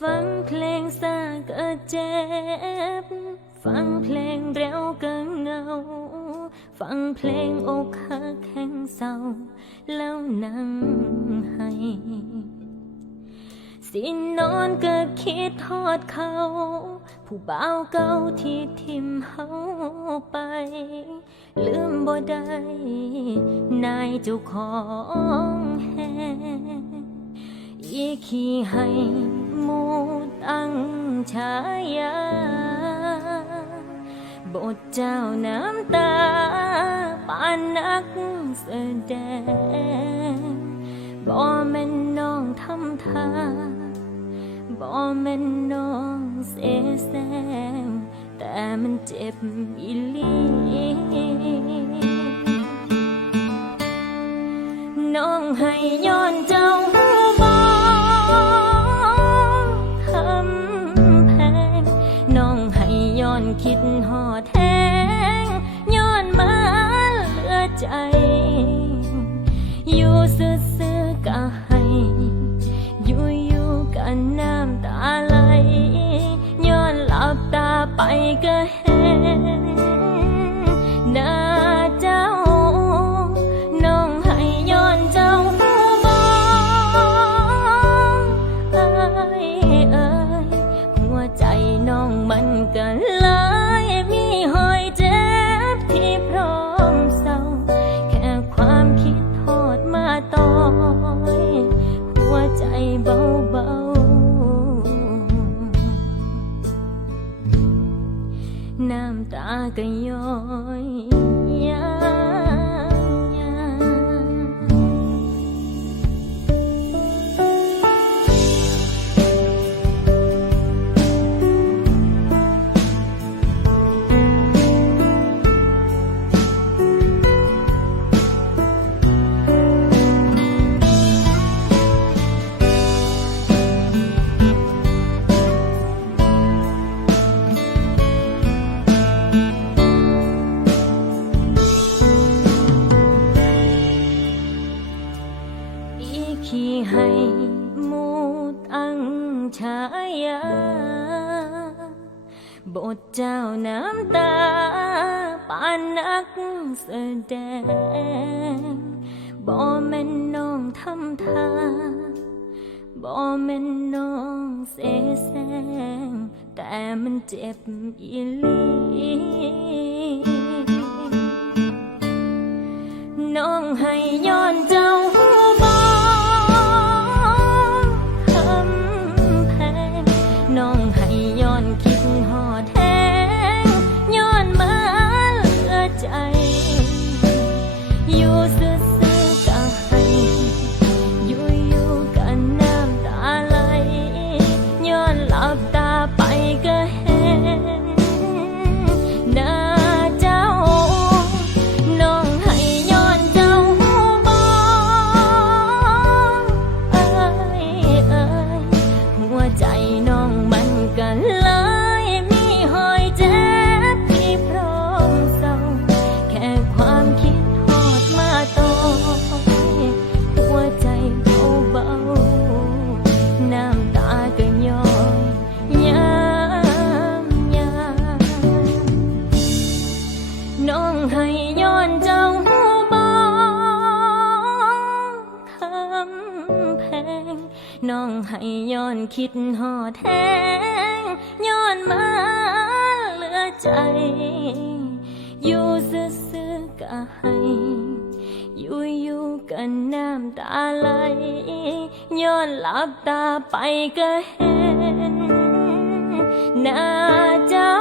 ฟังเพลงซาก็เจ็บ ฟังเพลงเร็วก็เงา ฟังเพลงอกหักแห่งเศร้า แล้วนั่งให้ สินอนก็คิดทอดเขา ผู้บ่าวเก่าที่ทิมเฮาไป ลืมบ่ได้ นายเจ้าของแฮอีขี้ให้ หมูตั้งฉายา บทเจ้าน้ำตาปานนักแสดงบ่แม่นน้องทำทาบ่แม่นน้องเสแสร้งแต่มันเจ็บอีหลีน้องให้ย้อนเจ้า คิดหอด เบาๆ น้ำตาก็ย้อยยา ขี้ให้หมูตั้งฉายา บทเจ้าน้ำตาปานนักแสดงบ่แม่นน้องทำทาบ่แม่นน้องเสแสร้งแต่มันเจ็บอีหลีน้องให้ย้อน น้องให้ย้อนเจ้าหูบองคำแพง น้องให้ย้อนคิดหอดแทงย้อนมาเหลือใจ อยู่ซื่อๆก็ให้อยู่อยู่ๆกันน้ำตาไหลย้อนหลับตาไปก็เห็นหน้าเจ้า